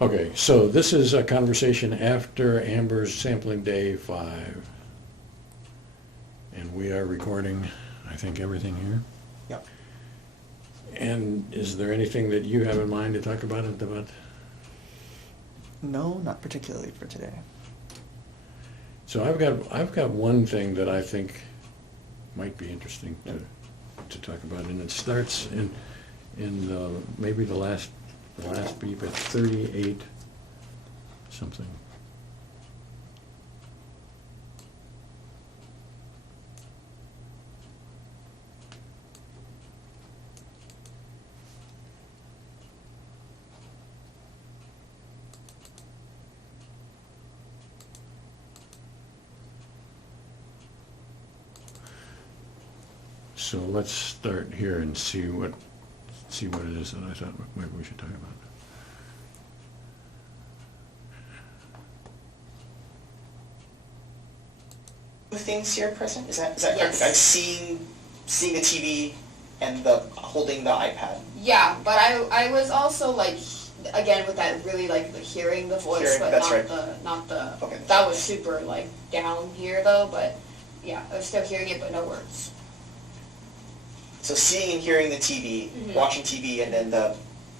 Okay, so this is a conversation after Amber's sampling day 5. And we are recording, I think, everything here. Yep. And is there anything that you have in mind to talk about? No, not particularly for today. So I've got one thing that I think might be interesting to talk about, and it starts in maybe the last beep at 38 something. So let's start here and see what it is that I thought maybe we should talk about. Things here present? Is that Yes. correct? I'm seeing the TV and holding the iPad. Yeah, but I was also like, again with that really like the hearing the voice, Hearing, but that's not right. the Okay. that was super like down here though, but yeah, I was still hearing it but no words. So seeing and hearing the TV, Mhm. watching TV, and then the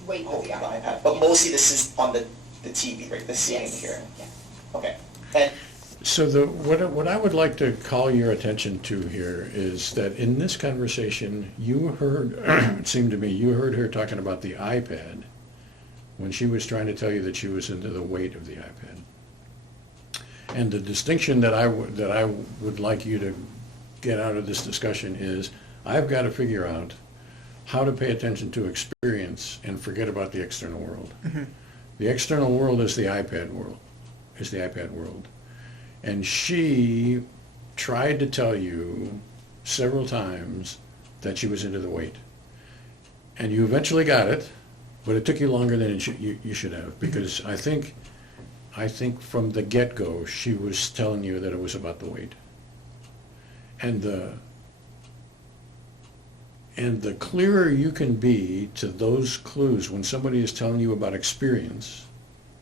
Wait, holding the yeah. iPad. But Yeah. mostly this is on the TV, right? The seeing Yes. and hearing. Yeah. Okay. And So what I would like to call your attention to here is that in this conversation, you heard, it seemed to me, you heard her talking about the iPad when she was trying to tell you that she was into the weight of the iPad. And the distinction that I would like you to get out of this discussion is I've got to figure out how to pay attention to experience and forget about the external world. Mm-hmm. The external world is the iPad world. And she tried to tell you several times that she was into the weight. And you eventually got it, but it took you longer than you should have, because I think from the get-go she was telling you that it was about the weight. And the clearer you can be to those clues when somebody is telling you about experience,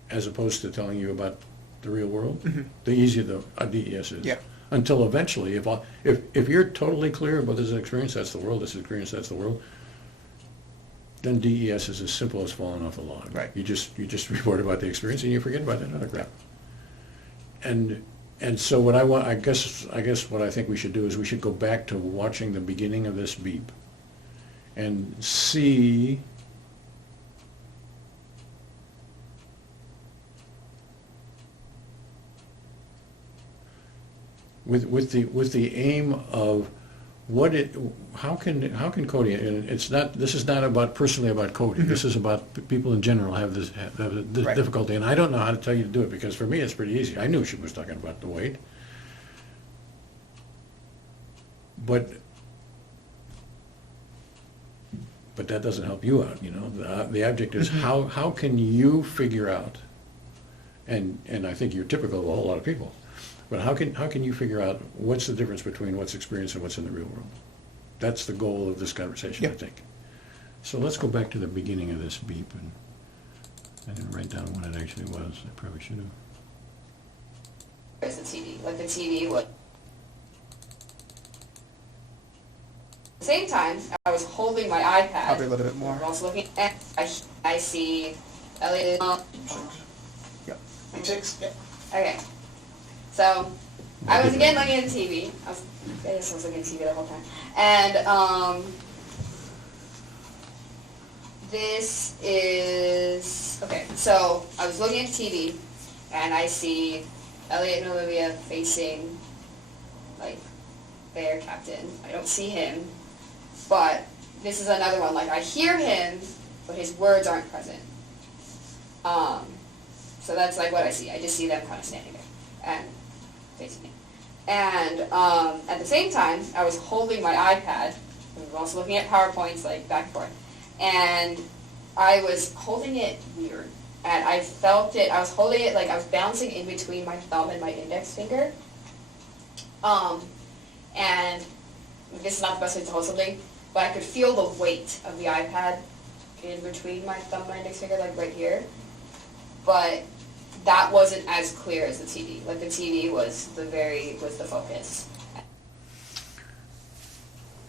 as opposed to telling you about the real world, the easier the DES is. Yeah. Until eventually, if you're totally clear about this is experience, that's the world, this is experience, that's the world, then DES is as simple as falling off a log. Right. You just report about the experience and you forget about that other crap. And so what I guess what I think we should do is we should go back to watching the beginning of this beep and see with the aim of how can Cody, and this is not about personally about Cody, this is about people in general have this Right. difficulty, and I don't know how to tell you to do it, because for me it's pretty easy. I knew she was talking about the weight, but that doesn't help you out, the object is how can you figure out, and I think you're typical of a whole lot of people, but how can you figure out what's the difference between what's experience and what's in the real world? That's the goal of this conversation, I Yeah. think. So let's go back to the beginning of this beep, and I didn't write down what it actually was. I probably should have. There's the TV. Like the TV was. At the same time, I was holding my iPad. Probably a little bit more. I was looking at. I see Elliot. Yep. six. Yeah. Okay. So, I was again looking at the TV. I guess I was looking at TV the whole time. And, this is, okay, so I was looking at TV, and I see Elliot and Olivia facing, like, their captain. I don't see him, but this is another one. Like, I hear him, but his words aren't present. So that's, like, what I see. I just see them kind of standing there and facing me. And at the same time, I was holding my iPad. I was also looking at PowerPoints, like, back and forth. And I was holding it weird. And I felt it, I was holding it like I was bouncing in between my thumb and my index finger. And this is not the best way to hold something, but I could feel the weight of the iPad in between my thumb and my index finger, like right here. but that wasn't as clear as the TV. Like the TV was the focus.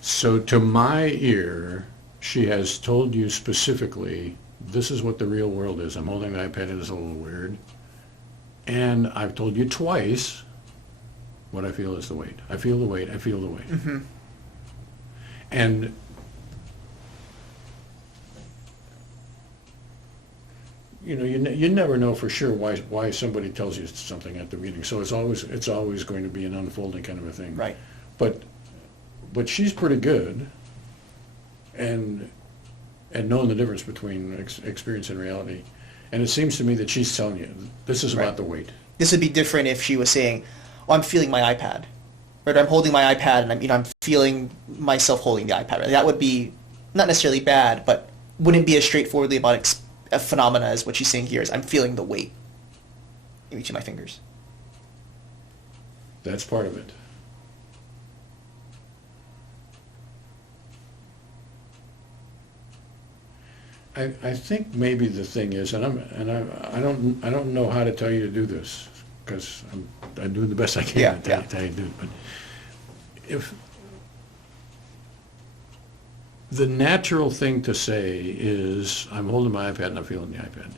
So to my ear, she has told you specifically, this is what the real world is. I'm holding the iPad, it is a little weird. And I've told you twice what I feel is the weight. I feel the weight, I feel the weight. Mm-hmm. And you never know for sure why somebody tells you something at the beginning. So it's always going to be an unfolding kind of a thing. Right. But she's pretty good, and knowing the difference between experience and reality. And it seems to me that she's telling you this is about Right. the weight. This would be different if she was saying, "Oh, I'm feeling my iPad," right? I'm holding my iPad, and I'm feeling myself holding the iPad. Right? That would be not necessarily bad, but wouldn't be as straightforwardly about a phenomena as what she's saying here is I'm feeling the weight in each of my fingers. That's part of it. I think maybe the thing is, and I don't know how to tell you to do this because I'm doing the best I can Yeah, to tell yeah. you to do it. But if the natural thing to say is, I'm holding my iPad and I'm feeling the iPad.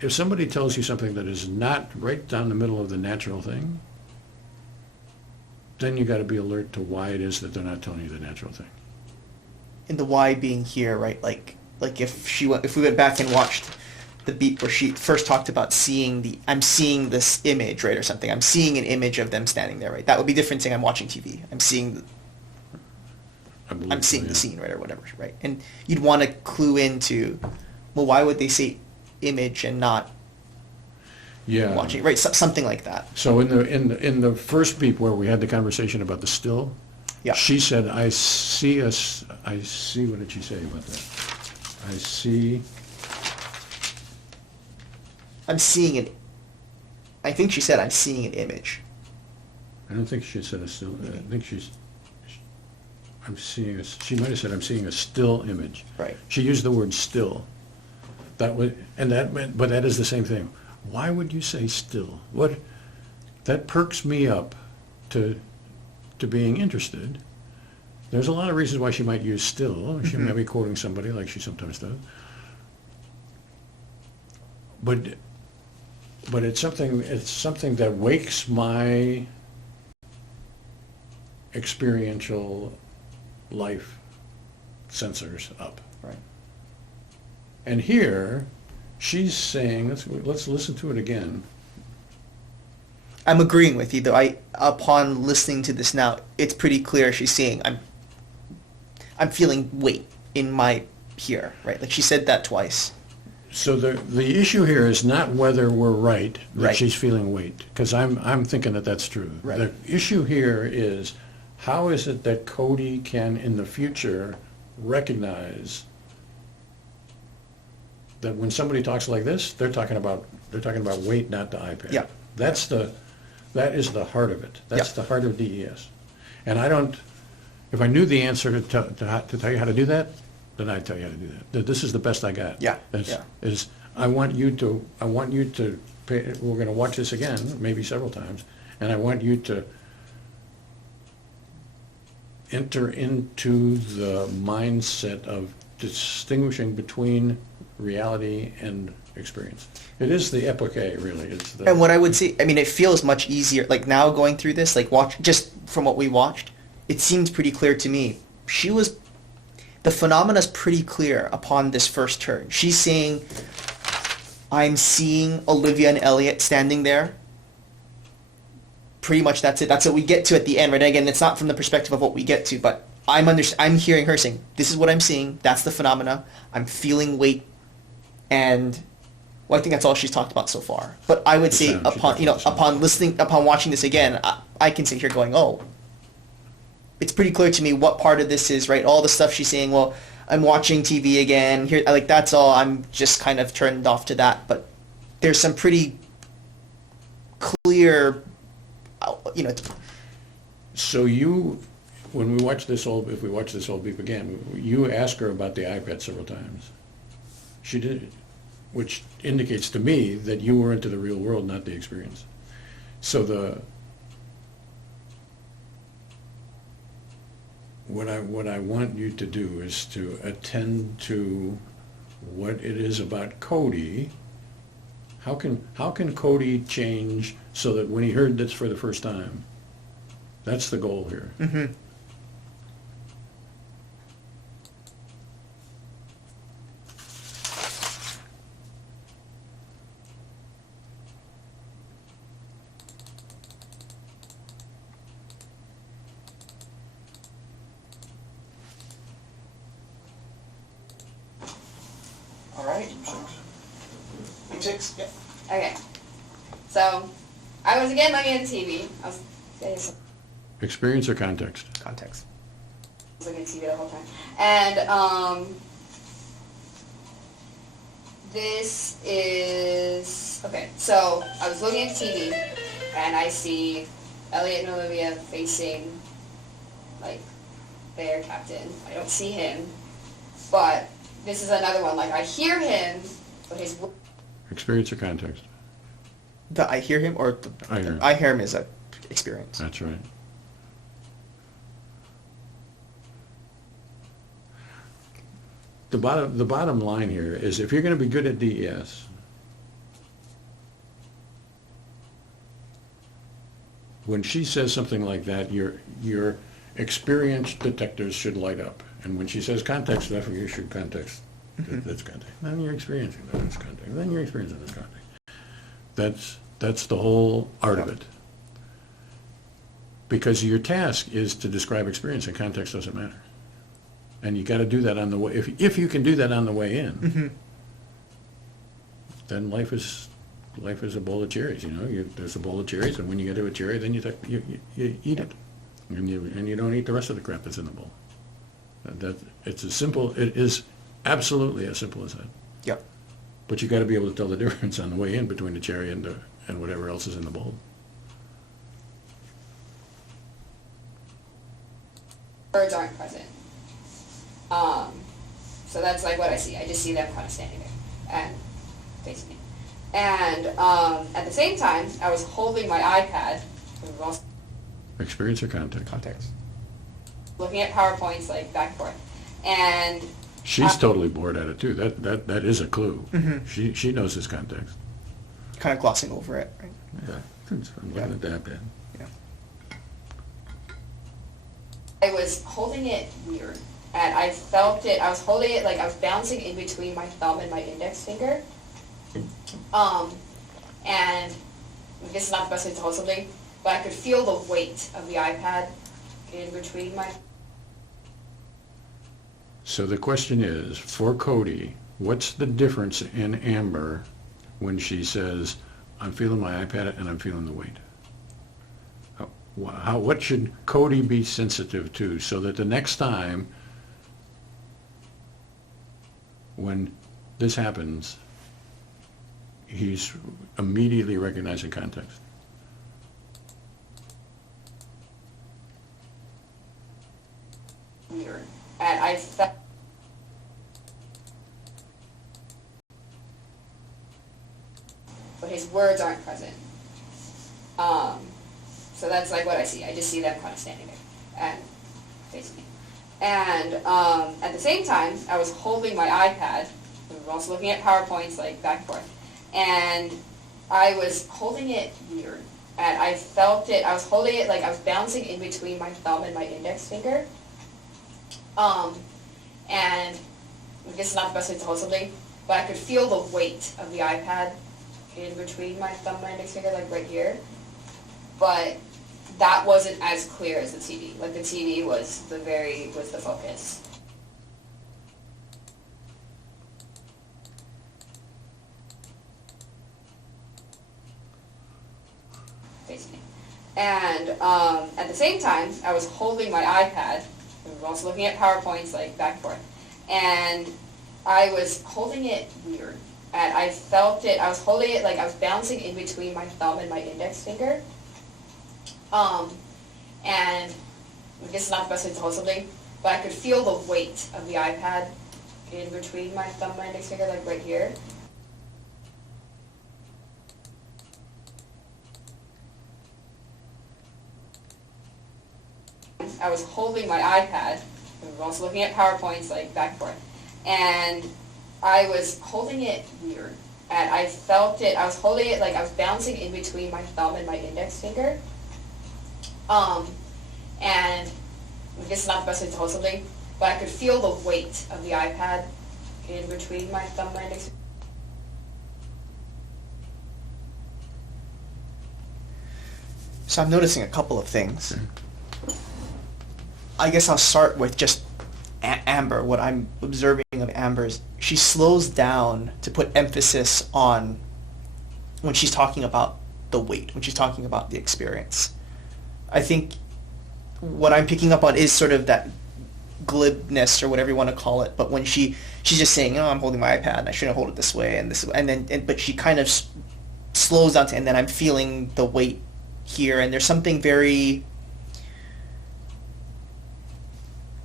If somebody tells you something that is not right down the middle of the natural thing, then you got to be alert to why it is that they're not telling you the natural thing. And the why being here, right? Like if we went back and watched the beat where she first talked about I'm seeing this image, right, or something. I'm seeing an image of them standing there, right? That would be different saying I'm watching TV. I'm seeing I believe so, the yeah. scene, right, or whatever, right? And you'd want to clue into, well, why would they say image and not Yeah. watching, right? Something like that. So in the first beep where we had the conversation about the still, Yeah. she said, I see, what did she say about that? I see, I think she said I'm seeing an image. I don't think she said a still, I think she might have said I'm seeing a still image. Right. She used the word still. That meant, but that is the same thing. Why would you say still? That perks me up to being interested. There's a lot of reasons why she might use still. She might be quoting somebody like she sometimes does. But it's something that wakes my experiential life sensors up. Right. And here, she's saying, let's listen to it again. I'm agreeing with you, though. Upon listening to this now, it's pretty clear she's saying I'm feeling weight in my here, right? Like she said that twice. So the issue here is not whether we're right that Right. she's feeling weight, because I'm thinking that that's true. Right. The issue here is how is it that Cody can in the future recognize that when somebody talks like this, they're talking about weight, not the iPad. Yeah. That is the heart of it. That's Yeah. the heart of DES. And if I knew the answer to tell you how to do that, then I'd tell you how to do that. This is the best I got. Yeah, Is yeah. I want you to pay, we're going to watch this again, maybe several times, and I want you to enter into the mindset of distinguishing between reality and experience. It is the epoche, really. It's the, And what I would say, I mean, it feels much easier. Like now going through this, like just from what we watched, it seems pretty clear to me. The phenomena is pretty clear upon this first turn. She's saying, I'm seeing Olivia and Elliot standing there. Pretty much that's it. That's what we get to at the end, right? Again, it's not from the perspective of what we get to, but I'm hearing her saying, this is what I'm seeing. That's the phenomena. I'm feeling weight. And well, I think that's all she's talked about so far. But I would say upon watching this again, I can sit here going, oh, it's pretty clear to me what part of this is, right? All the stuff she's saying, well, I'm watching TV again. Here, like that's all. I'm just kind of turned off to that. But there's some pretty clear, So when we watch this if we watch this whole beep again, you ask her about the iPad several times. She did. which indicates to me that you were into the real world, not the experience. So what I want you to do is to attend to what it is about Cody. How can Cody change so that when he heard this for the first time, that's the goal here. Mm-hmm. All right. Week 6. Yep. Okay. So, I was again looking at the TV. I was Experience or context? Context. looking at TV the whole time. And, this is, okay, so I was looking at TV and I see Elliot and Olivia facing, like, their captain. I don't see him, but this is another one. Like, I hear him, but his... Experience or context? I hear him, or I hear him. I hear him is a experience. That's right. The bottom line here is, if you're going to be good at DES, when she says something like that, your experienced detectors should light up. And when she says context, therefore you should context. That's context. Then you're experiencing that as context. Then you're experiencing this context. That's the whole art of it. Because your task is to describe experience, and context doesn't matter. And you got to do that on the way. If you can do that on the way in, then life is a bowl of cherries. You know, there's a bowl of cherries, and when you get to a cherry, then you eat it, and you don't eat the rest of the crap that's in the bowl. It's as simple. It is absolutely as simple as that. Yep. But you got to be able to tell the difference on the way in between the cherry and whatever else is in the bowl. Birds aren't present. So that's like what I see. I just see them kind of standing there and facing me. And at the same time, I was holding my iPad. Experience or context? Context. Looking at PowerPoints, like, back and forth. And She's totally bored at it too. That is a clue. Mm-hmm. She knows his context. Kind of glossing over it, right? Yeah, I'm looking at that bit. Yeah. I was holding it weird. And I felt it. I was holding it like I was bouncing in between my thumb and my index finger. And this is not the best way to hold something, but I could feel the weight of the iPad in between my... So the question is, for Cody, what's the difference in Amber when she says, I'm feeling my iPad and I'm feeling the weight? What should Cody be sensitive to so that the next time when this happens, he's immediately recognizing context? Weird. And I felt... But his words aren't present. So that's like what I see. I just see them kind of standing there and facing me. And at the same time, I was holding my iPad. I was also looking at PowerPoints, like, back and forth. And I was holding it weird. And I felt it. I was holding it like I was bouncing in between my thumb and my index finger. And this is not the best way to hold something, but I could feel the weight of the iPad in between my thumb and my index finger, like right here. But that wasn't as clear as the TV. Like, the TV was the focus. Facing me. And at the same time, I was holding my iPad. I was also looking at PowerPoints, like, back and forth. And I was holding it weird. And I felt it. I was holding it like I was bouncing in between my thumb and my index finger. And this is not the best way to hold something, but I could feel the weight of the iPad in between my thumb and my index finger, like right here. I was holding my iPad. We were also looking at PowerPoints, like back and forth. And I was holding it weird. And I felt it, I was holding it like I was bouncing in between my thumb and my index finger. And this is not the best way to hold something, but I could feel the weight of the iPad in between my thumb and my index finger. So I'm noticing a couple of things. I guess I'll start with just Amber. What I'm observing of Amber is she slows down to put emphasis on when she's talking about the weight, when she's talking about the experience. I think what I'm picking up on is sort of that glibness or whatever you want to call it. But when she's just saying, "Oh, I'm holding my iPad and I shouldn't hold it this way," but she kind of slows down to, and then I'm feeling the weight here, and there's something very,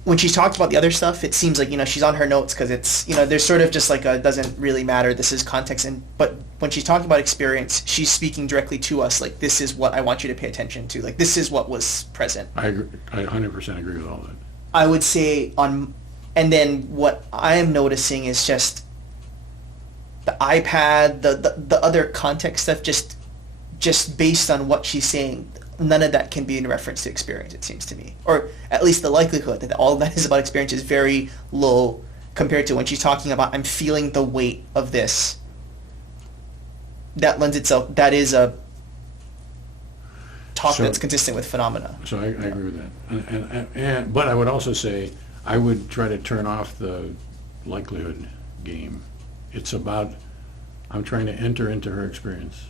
when she's talked about the other stuff, it seems like, she's on her notes because it's, there's sort of just like a doesn't really matter, this is context, but when she's talking about experience, she's speaking directly to us, like, this is what I want you to pay attention to, like, this is what was present. I 100% agree with all that. I would say and then what I am noticing is just the iPad, the other context stuff, just based on what she's saying, none of that can be in reference to experience, it seems to me. Or at least the likelihood that all of that is about experience is very low compared to when she's talking about, I'm feeling the weight of this. That lends itself, that is a talk that's consistent with phenomena. So I agree with that. But I would also say I would try to turn off the likelihood game. It's about, I'm trying to enter into her experience.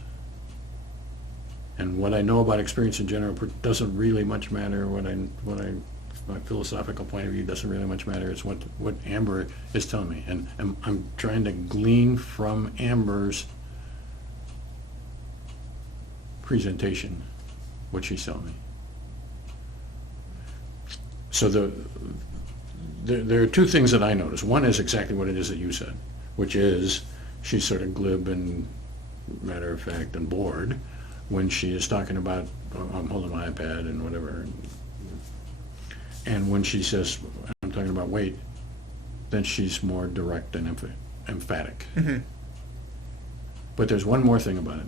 And what I know about experience in general doesn't really much matter. My philosophical point of view doesn't really much matter. It's what Amber is telling me. And I'm trying to glean from Amber's presentation what she's telling me. So there are two things that I notice. One is exactly what it is that you said, which is she's sort of glib and matter of fact and bored when she is talking about, I'm holding my iPad and whatever. And when she says, I'm talking about weight, then she's more direct and emphatic. Mm-hmm. But there's one more thing about it.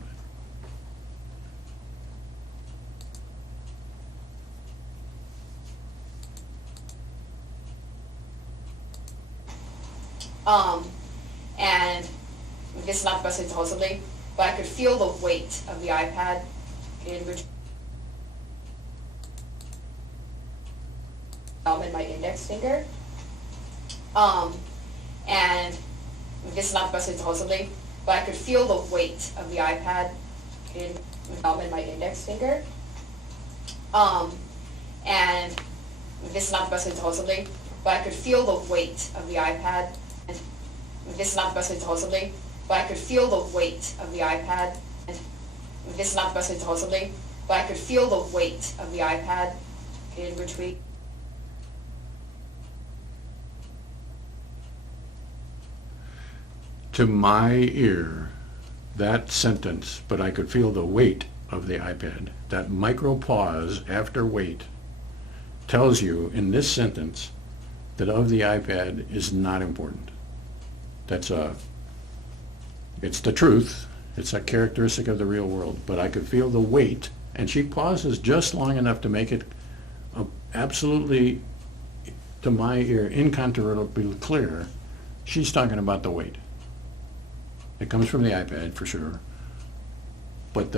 And this is not the best way to hold something, but I could feel the weight of the iPad in between thumb and my index finger. And this is not the best way to hold something, but I could feel the weight of the iPad in thumb and my index finger. And this is not the best way to hold something, but I could feel the weight of the iPad. And this is not the best way to hold something, but I could feel the weight of the iPad. And this is not the best way to hold something, but I could feel the weight of the iPad in between. To my ear, that sentence, but I could feel the weight of the iPad, that micro pause after weight, tells you in this sentence that of the iPad is not important. It's the truth. It's a characteristic of the real world. But I could feel the weight, and she pauses just long enough to make it absolutely, to my ear, incontrovertibly clear. She's talking about the weight. It comes from the iPad for sure. But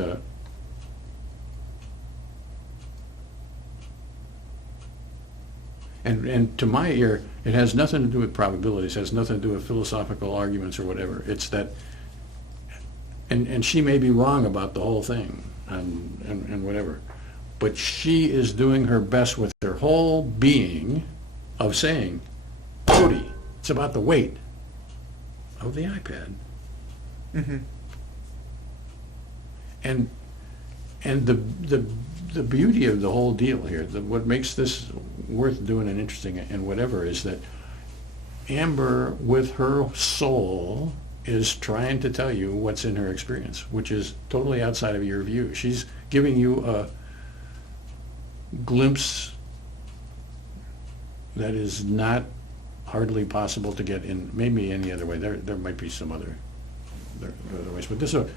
And to my ear, it has nothing to do with probabilities, it has nothing to do with philosophical arguments or whatever. It's that, and she may be wrong about the whole thing and whatever, but she is doing her best with her whole being of saying, Cody, it's about the weight of the iPad. Mm-hmm. And the beauty of the whole deal here, what makes this worth doing and interesting and whatever, is that Amber, with her soul, is trying to tell you what's in her experience, which is totally outside of your view. She's giving you a glimpse that is not hardly possible to get in maybe any other way. There might be some other ways, but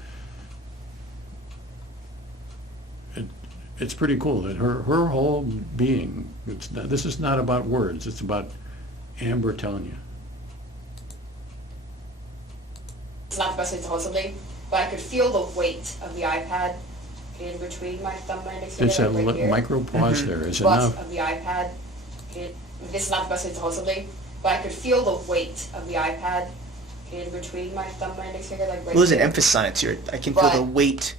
it's pretty cool that her whole being. This is not about words. It's about Amber telling you. It's not the best way to hold something, but I could feel the weight of the iPad in between my thumb and index finger. It's that right here. micro pause there is But enough. of the iPad, this is not the best way to hold something, but I could feel the weight of the iPad in between my thumb and index finger, like right Well, there's an here. emphasis on it too. I can feel the weight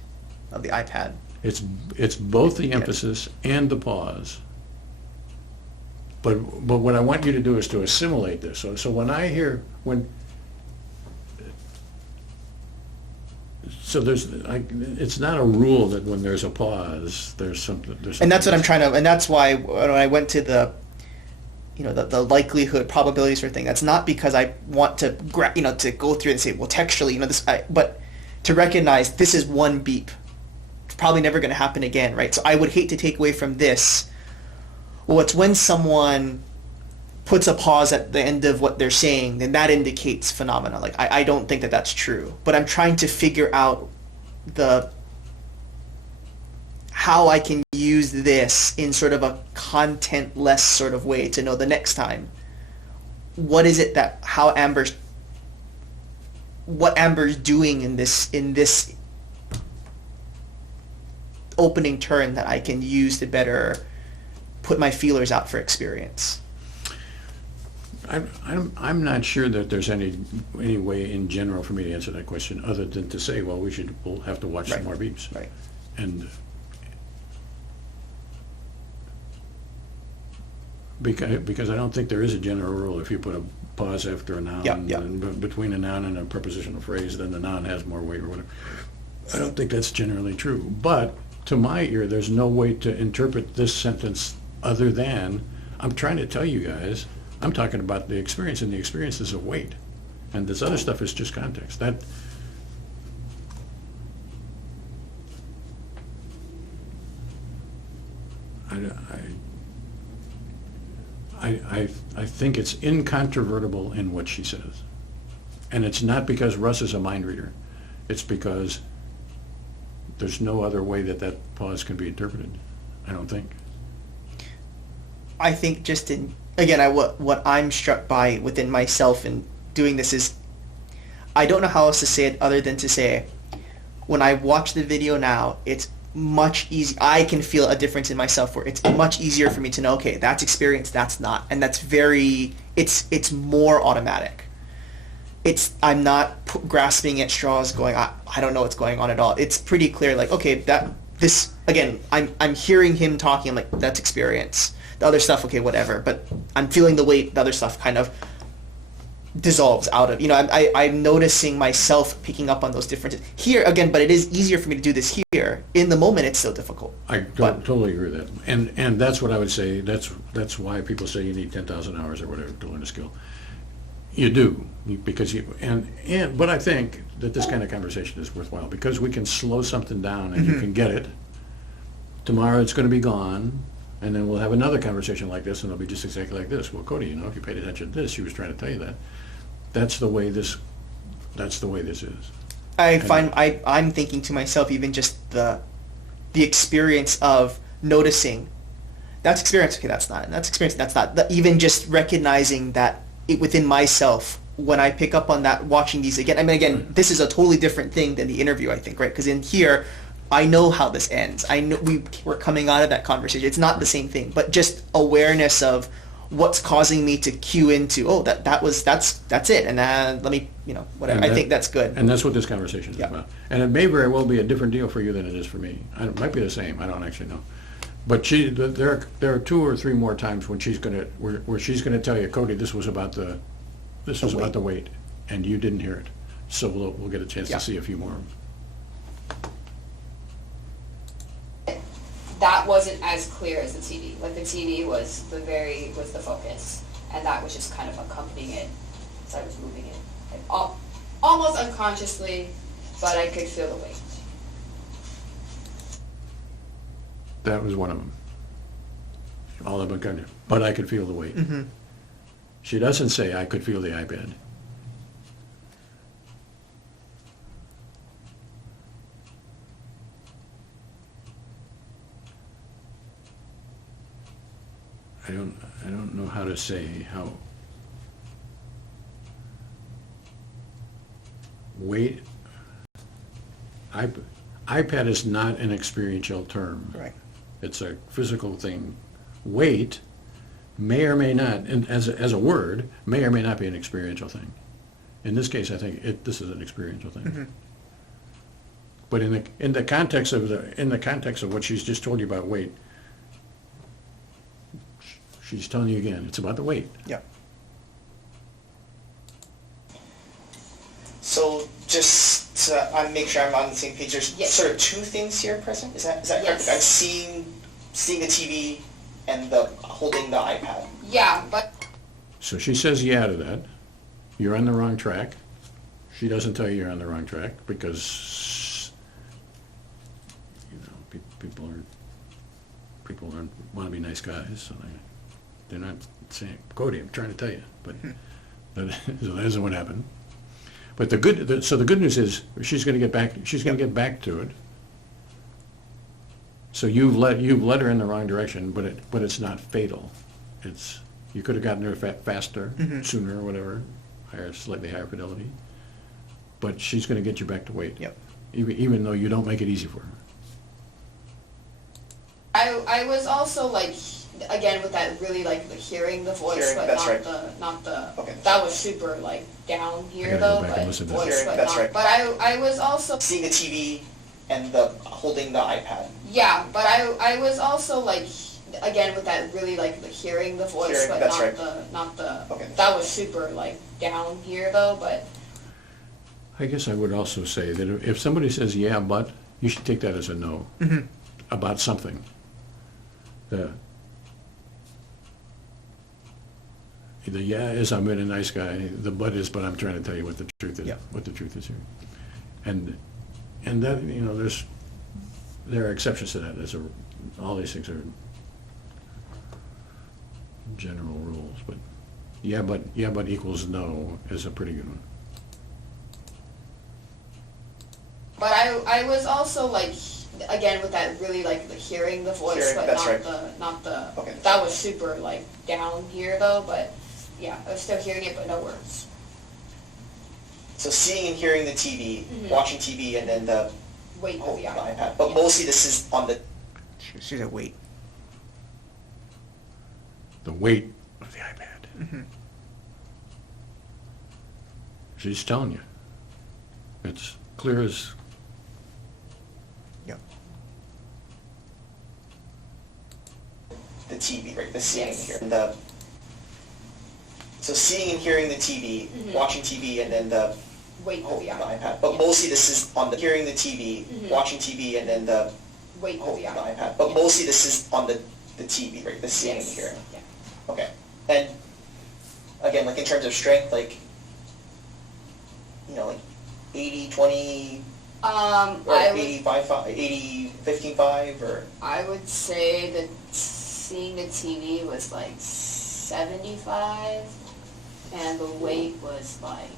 of the iPad. It's both the emphasis and the pause. But what I want you to do is to assimilate this. So when I hear so it's not a rule that when there's a pause, there's something. And that's what I'm trying to, and that's why when I went to the likelihood probability sort of thing, that's not because I want to to go through and say, well, textually, but to recognize this is one beep. It's probably never going to happen again, right? So I would hate to take away from this. Well, it's when someone puts a pause at the end of what they're saying, then that indicates phenomena. Like, I don't think that that's true. But I'm trying to figure out how I can use this in sort of a content-less sort of way to know the next time. What is it what Amber's doing in this opening turn that I can use to better put my feelers out for experience. I'm not sure that there's any way in general for me to answer that question other than to say, well, we'll have to watch some more beeps. Right. And because I don't think there is a general rule. If you put a pause after a noun and between a noun and a prepositional phrase, then the noun has more weight or whatever. I don't think that's generally true. But to my ear, there's no way to interpret this sentence other than I'm trying to tell you guys, I'm talking about the experience, and the experience is a weight. And this other stuff is just context. I think it's incontrovertible in what she says. And it's not because Russ is a mind reader. It's because there's no other way that pause can be interpreted, I don't think. I think just what I'm struck by within myself in doing this is, I don't know how else to say it other than to say, when I watch the video now, it's much easier. I can feel a difference in myself where it's much easier for me to know, okay, that's experience, that's not. And that's it's more automatic. I'm not grasping at straws going, I don't know what's going on at all. It's pretty clear, like, okay, I'm hearing him talking, I'm like, that's experience. The other stuff, okay, whatever. But I'm feeling the weight, the other stuff kind of dissolves out of, I'm noticing myself picking up on those differences. Here, again, but it is easier for me to do this here. In the moment, it's still difficult. I totally agree with that. And that's what I would say. That's why people say you need 10,000 hours or whatever to learn a skill. You do, because but I think that this kind of conversation is worthwhile because we can slow something down and you can get it. Tomorrow it's going to be gone. And then we'll have another conversation like this, and it'll be just exactly like this. Well, Cody, if you paid attention to this, she was trying to tell you that. That's the way this is. I'm thinking to myself, even just the experience of noticing, that's experience, okay, that's not, and that's experience, that's not. Even just recognizing that within myself, when I pick up on that, watching these again, this is a totally different thing than the interview, I think, right? Because in here, I know how this ends. I know we're coming out of that conversation. It's not the same thing, but just awareness of what's causing me to cue into, that's it. And let me, whatever. I think that's good. And that's what this conversation is about. And it may very well be a different deal for you than it is for me. It might be the same. I don't actually know. But there are 2 or 3 more times when she's gonna tell you, Cody, this was about the weight, and you didn't hear it. So we'll get a chance to see a few more. That wasn't as clear as the TV. Like the TV was the focus, and that was just kind of accompanying it. So I was moving it like, almost unconsciously, but I could feel the weight. That was one of them. all of a sudden, but I could feel the weight. Mm-hmm. She doesn't say, I could feel the iPad. I don't know how to say how weight. iPad is not an experiential term. Right. It's a physical thing. Weight may or may not, and as a word, may or may not be an experiential thing. In this case, I think this is an experiential thing. Mm-hmm. But in the context of what she's just told you about weight, she's telling you again, it's about the weight. Yeah. So just to make sure I'm on the same page, there's Yes. sort of two things here present. Is that correct? Yes. I'm seeing the TV and holding the iPad. Yeah, but So she says yeah to that. You're on the wrong track. She doesn't tell you you're on the wrong track because people want to be nice guys, and they're not saying, Cody, I'm trying to tell you, but that isn't what happened. But the good news is she's going to get back. She's going to get back to it. So you've led her in the wrong direction, but it's not fatal. You could have gotten her faster, sooner, or whatever, slightly higher fidelity. But she's going to get you back to weight. Yep. Even though you don't make it easy for her. I was also like, again with that really like the hearing the voice, but that's not right. not the. Okay. That was super like down here I gotta go though, back but and listen to voice, that. Hearing, but that's not. right. But I was also Seeing the TV and holding the iPad. yeah, but I was also like, again with that really like the hearing the voice, Hearing, but that's not right. not the. Okay. That was super like down here though, but. I guess I would also say that if somebody says yeah, but, you should take that as a no about something. The yeah is I'm a nice guy. The but is but I'm trying to tell you what the truth is. Yeah. What the truth is here, and that there are exceptions to that. All these things are general rules, but yeah, but equals no is a pretty good one. But I was also like, again with that really like the hearing the voice, Hearing, but that's not right. not the. Okay. That was super like down here though, but yeah, I was still hearing it, but no words. So seeing and hearing the TV, watching TV, and then the Wait for the iPad. But Yeah. mostly this is on the. She said wait. The weight of the iPad. She's telling you. It's clear as. Yeah. The TV, right? The seeing Yes. and hearing. So seeing and hearing the TV, watching TV, and then the Wait for the iPad. But mostly this is on the hearing the TV, watching TV, and then the Wait for the iPad. But mostly this is on the TV, right? The seeing and Yes. hearing. Yeah. Okay. And again, like in terms of strength, like like 80-20 or I would 85-5, 80-15-5 or I would say that seeing the TV was like 75, and the weight was like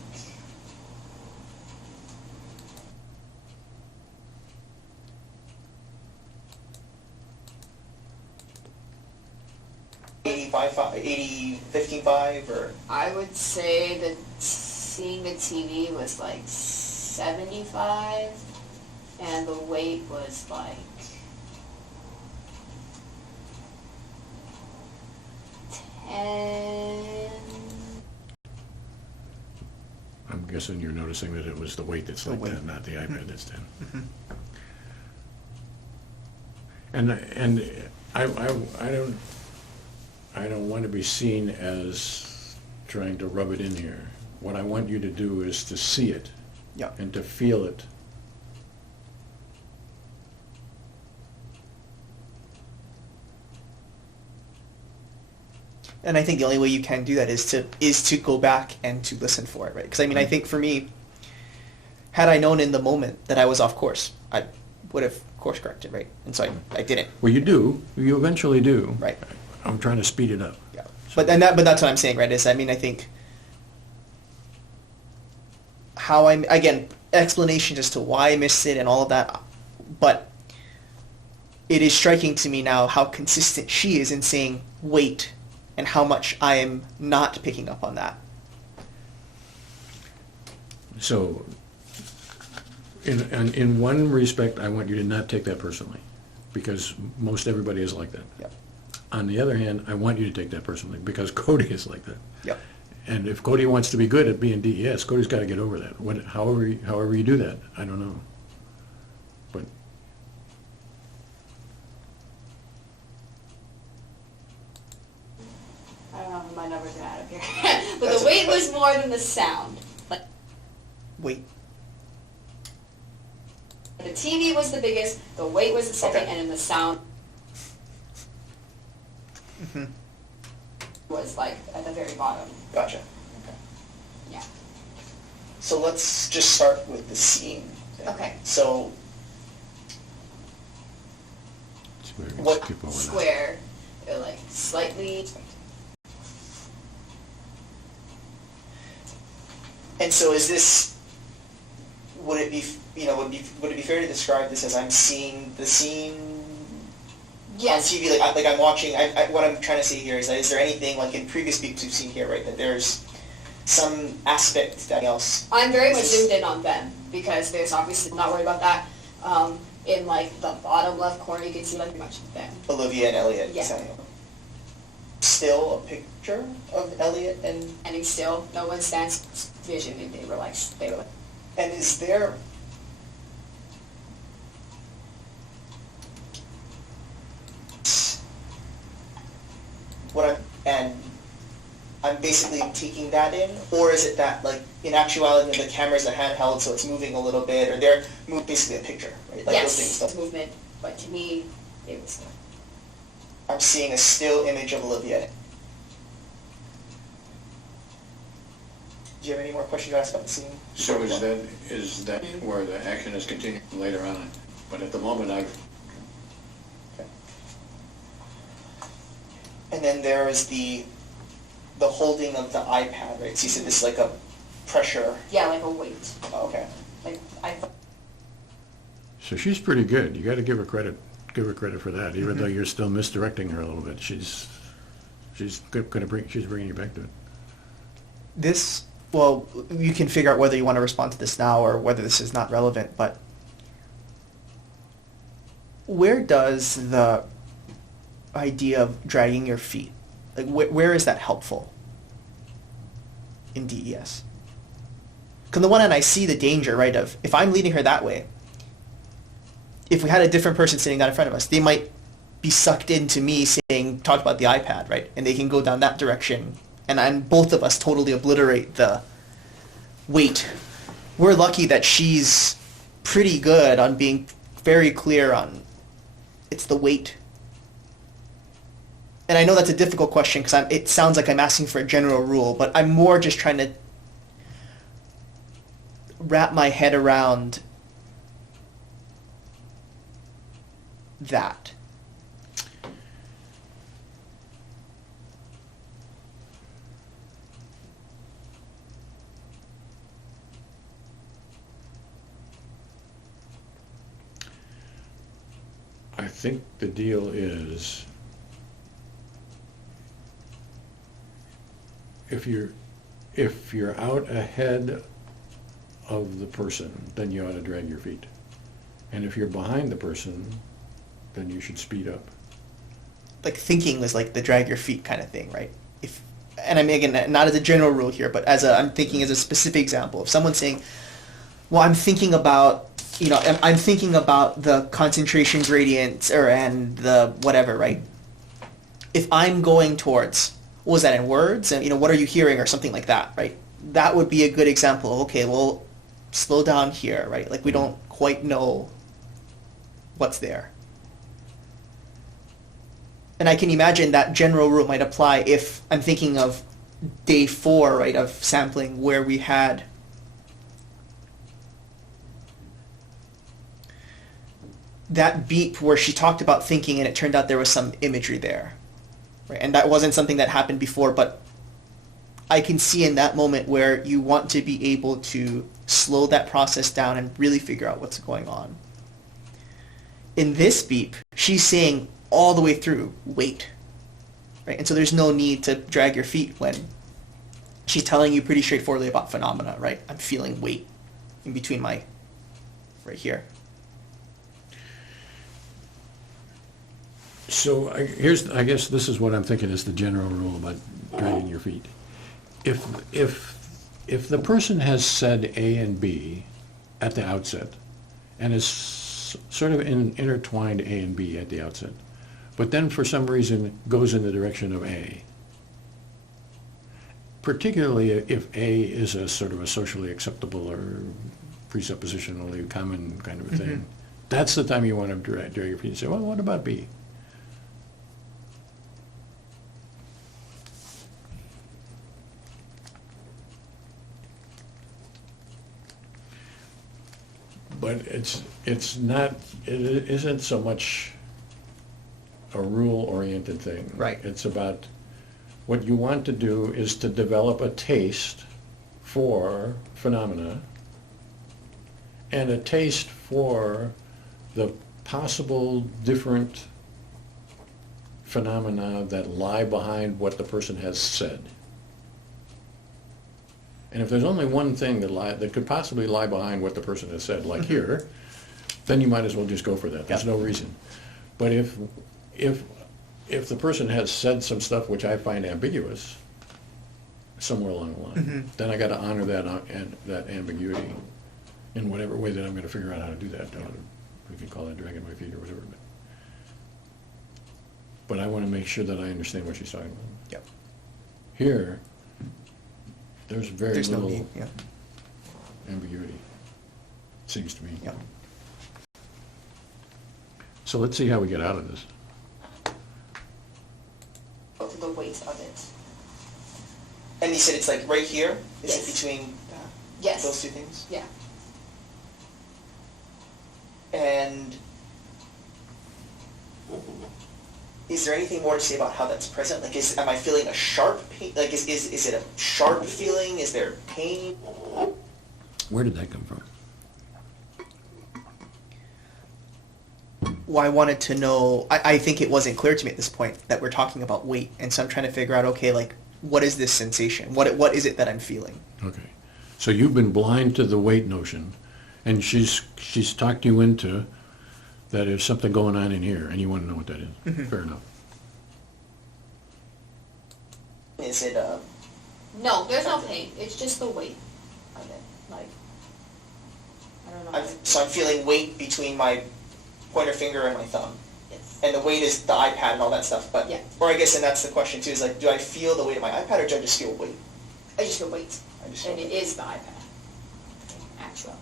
80-15-5 or I would say that seeing the TV was like 75, and the weight was like 10. I'm guessing you're noticing that it was the weight that's The like weight. that, not the iPad that's 10. And I don't want to be seen as trying to rub it in here. What I want you to do is to see it Yeah. and to feel it. And I think the only way you can do that is to go back and to listen for it, right? Because I mean, I think for me, had I known in the moment that I was off course, I would have course corrected, right? And so I didn't. Well, you do. You eventually do. Right. I'm trying to speed it up. Yeah. But that's what I'm saying, right? I think again, explanation as to why I missed it and all of that, but it is striking to me now how consistent she is in saying wait and how much I am not picking up on that. So, in one respect, I want you to not take that personally, because most everybody is like that. Yep. On the other hand, I want you to take that personally, because Cody is like that. Yep. And if Cody wants to be good at being DES, Cody's got to get over that. However you do that, I don't know. But I don't know if my numbers are out of here. But the weight was more than the sound. Like, Wait. the TV was the biggest, the weight was the second, Okay. and then the sound Mm-hmm. was like at the very bottom. Gotcha. Okay. Yeah. So let's just start with the scene. Okay. So we're gonna What skip over that. Square, like slightly. And so is this, would it be fair to describe this as I'm seeing the scene Yes. on TV? Like I'm watching, what I'm trying to say here is that is there anything like in previous speeches we've seen here, right, that there's some aspect that else? I'm very much zoomed in on them because there's obviously not worried about that. In like the bottom left corner, you can see like pretty much them. Olivia and Elliot. Yeah. Samuel. Still a picture of Elliot and And still, no one stands vision, and they were like. and is there I'm basically taking that in, or is it that like in actuality the camera's a handheld so it's moving a little bit, or they're basically a picture, right? Like those Yes, things. movement, but to me, it was. I'm seeing a still image of Olivia. Do you have any more questions to ask about the scene? So is that where the action is continuing later on? But at the moment, Okay. And then there is the holding of the iPad, right? So you said this is like a pressure. Yeah, like a weight. Oh, okay. Like I. so she's pretty good. You got to give her credit. Give her credit for that, even though you're still misdirecting her a little bit. She's bringing you back to it. This, well, you can figure out whether you want to respond to this now or whether this is not relevant, but where does the idea of dragging your feet, like where is that helpful in DES? Because on the one hand, I see the danger, right, of if I'm leading her that way, if we had a different person sitting down in front of us, they might be sucked into me saying, talk about the iPad, right? And they can go down that direction. And both of us totally obliterate the weight. We're lucky that she's pretty good on being very clear on it's the weight. And I know that's a difficult question because it sounds like I'm asking for a general rule, but I'm more just trying to wrap my head around that. I think the deal is if you're out ahead of the person, then you ought to drag your feet. And if you're behind the person, then you should speed up. Like thinking was like the drag your feet kind of thing, right? And I mean, again, not as a general rule here, but I'm thinking as a specific example. If someone's saying, well, I'm thinking about, I'm thinking about the concentration gradients and the whatever, right? If I'm going towards, what was that in words? And, what are you hearing or something like that, right? That would be a good example of, okay, well, slow down here, right? Like we don't quite know what's there. And I can imagine that general rule might apply if I'm thinking of day 4, right, of sampling where we had that beep where she talked about thinking and it turned out there was some imagery there. right? And that wasn't something that happened before, but I can see in that moment where you want to be able to slow that process down and really figure out what's going on. In this beep, she's saying all the way through, wait, right? And so there's no need to drag your feet when she's telling you pretty straightforwardly about phenomena, right? I'm feeling weight in between my, right here. So I guess this is what I'm thinking is the general rule about dragging your feet. If the person has said A and B at the outset, and is sort of intertwined A and B at the outset, but then for some reason goes in the direction of A, particularly if A is a sort of a socially acceptable or presuppositionally common kind of a thing, that's the time you want to drag your feet and say, well, what about B? But it isn't so much a rule-oriented thing. Right. It's about what you want to do is to develop a taste for phenomena and a taste for the possible different phenomena that lie behind what the person has said. And if there's only one thing that could possibly lie behind what the person has said, like here, then you might as well just go for that. There's no reason. But if the person has said some stuff which I find ambiguous, somewhere along the line, then I got to honor that ambiguity in whatever way that I'm going to figure out how to do that. We can call that dragging my feet or whatever. But I want to make sure that I understand what she's talking about. Yep. Here, there's very No little need, ambiguity, seems to me. Yep. So let's see how we get out of this. The weight of it. And you said it's like right here? Is Yes. it between Yes. those two things? Yeah. And is there anything more to say about how that's present? Like, am I feeling a sharp pain? Like, is it a sharp feeling? Is there pain? Where did that come from? Well, I wanted to know, I think it wasn't clear to me at this point that we're talking about weight, and so I'm trying to figure out, okay, like, what is this sensation? What is it that I'm feeling? Okay. So you've been blind to the weight notion, and she's talked you into that there's something going on in here, and you want to know what that is. Fair enough. Is it No, there's no pain. It's just the weight of it. Like, I don't know. so I'm feeling weight between my pointer finger and my thumb. Yes. And the weight is the iPad and all that stuff. But Yeah. or I guess, and that's the question too, is like, do I feel the weight of my iPad or do I just feel weight? I just feel weight. I just feel And it weight. is the iPad. Actually.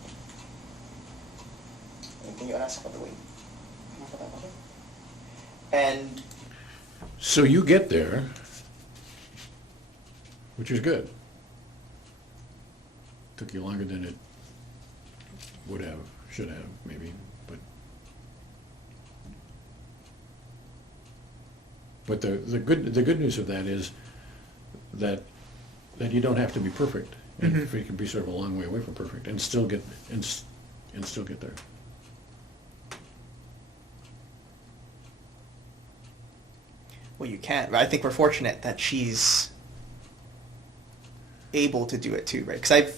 Anything you want to ask about the weight? And So you get there, which is good. Took you longer than it would have, should have, maybe, but the good news of that is that you don't have to be perfect. And you can be sort of a long way away from perfect and still get there. Well, you can't. I think we're fortunate that she's able to do it too, right? Because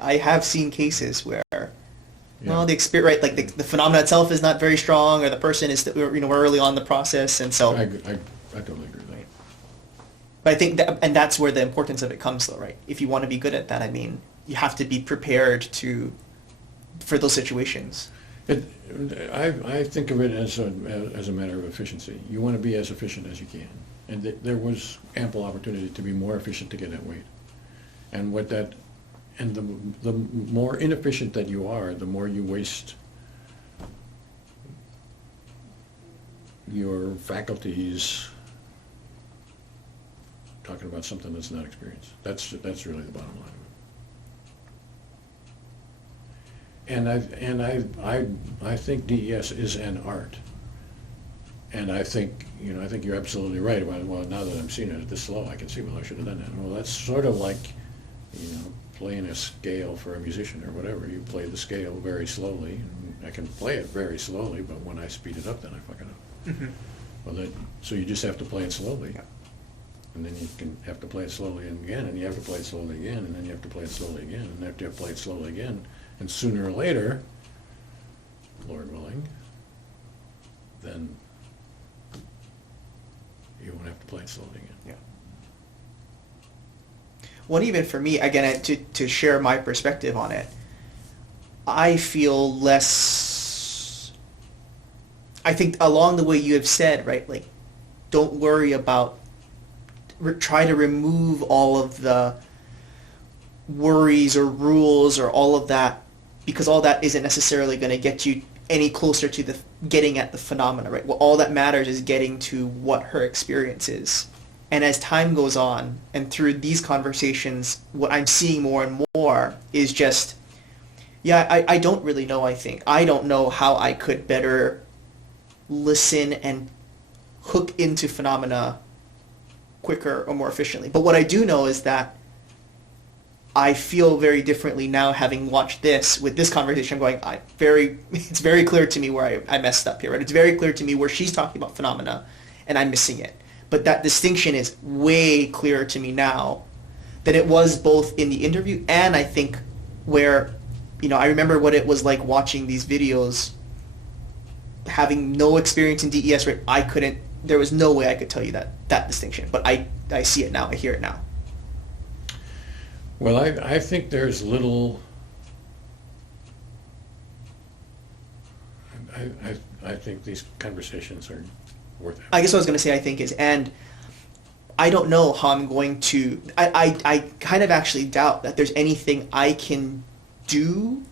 I have seen cases where, well, the experience, right, like the phenomena itself is not very strong, or the person is, we're early on in the process, and so. I totally agree with that. But I think that's where the importance of it comes, though, right? If you want to be good at that, I mean, you have to be prepared for those situations. I think of it as a matter of efficiency. You want to be as efficient as you can, and there was ample opportunity to be more efficient to get that weight. And the more inefficient that you are, the more you waste your faculties talking about something that's not experienced. That's really the bottom line. And I think DES is an art, And I think, I think you're absolutely right. Well, now that I'm seeing it this slow, I can see, well, I should have done that. Well, that's sort of like, playing a scale for a musician or whatever. You play the scale very slowly. And I can play it very slowly, but when I speed it up, then I fuck it up. Mm-hmm. Well, so you just have to play it slowly. Yeah. And then you can have to play it slowly again, and you have to play it slowly again, and then you have to play it slowly again, and then you have to play it slowly again. And sooner or later, Lord willing, then you won't have to play it slowly again. Yeah. Well, even for me, again, to share my perspective on it, I feel less. I think along the way you have said, right, like, don't worry about. Try to remove all of the worries or rules or all of that, because all that isn't necessarily going to get you any closer to the getting at the phenomena, right? Well, all that matters is getting to what her experience is. And as time goes on, and through these conversations, what I'm seeing more and more is just, I don't really know, I think. I don't know how I could better listen and hook into phenomena quicker or more efficiently. But what I do know is that I feel very differently now having watched this, with this conversation going, it's very clear to me where I messed up here, right? It's very clear to me where she's talking about phenomena and I'm missing it. But that distinction is way clearer to me now than it was both in the interview and I think where, I remember what it was like watching these videos, having no experience in DES, right? There was no way I could tell you that distinction. But I see it now. I hear it now. Well, I think there's little. I think these conversations are worth it. I guess what I was going to say, I think, is, and I don't know how I'm going to. I kind of actually doubt that there's anything I can do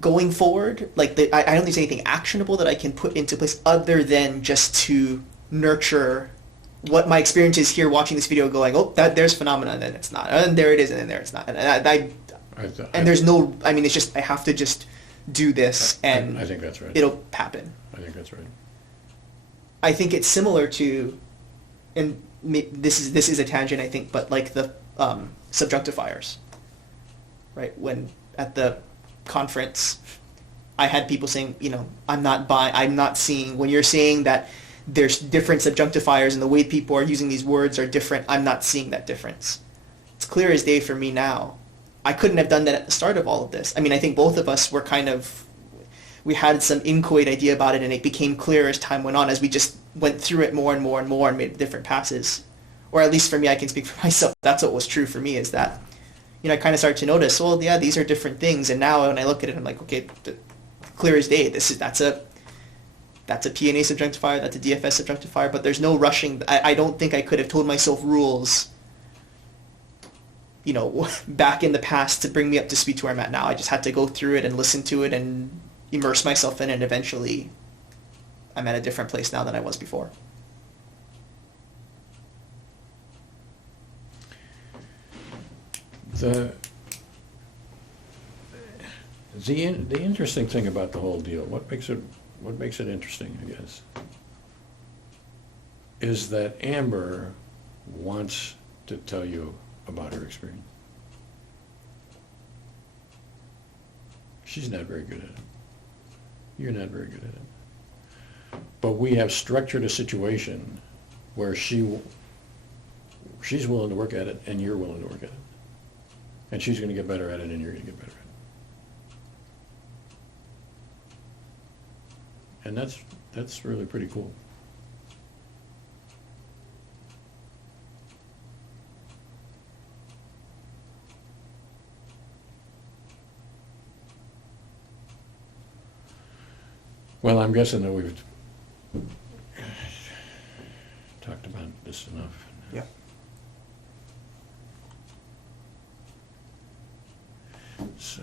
going forward. Like, I don't think there's anything actionable that I can put into place other than just to nurture what my experience is here watching this video, going, oh, there's phenomena, and then it's not, and there it is, and then there it's not, and there's no. I mean, it's just I have to just do this, and I think that's right. It'll happen. I think that's right. I think it's similar to, and this is a tangent, I think, but like the subjunctifiers, right? When at the conference, I had people saying, I'm not seeing, when you're saying that there's different subjunctifiers and the way people are using these words are different, I'm not seeing that difference. It's clear as day for me now. I couldn't have done that at the start of all of this. I mean, I think both of us were we had some inchoate idea about it, and it became clear as time went on, as we just went through it more and more and more and made different passes. Or at least for me, I can speak for myself. That's what was true for me, is that, I kind of started to notice, well, yeah, these are different things. And now when I look at it, I'm like, okay, clear as day. That's a P&A subjunctifier, that's a DFS subjunctifier, but there's no rushing. I don't think I could have told myself rules, back in the past to bring me up to speed to where I'm at now. I just had to go through it and listen to it and immerse myself in it, and eventually I'm at a different place now than I was before. The interesting thing about the whole deal, what makes it interesting, I guess, is that Amber wants to tell you about her experience. She's not very good at it. You're not very good at it. But we have structured a situation where she's willing to work at it, and you're willing to work at it. And she's going to get better at it, and you're going to get better at it. And that's really pretty cool. Well, I'm guessing that we've talked about this enough. Yeah. So.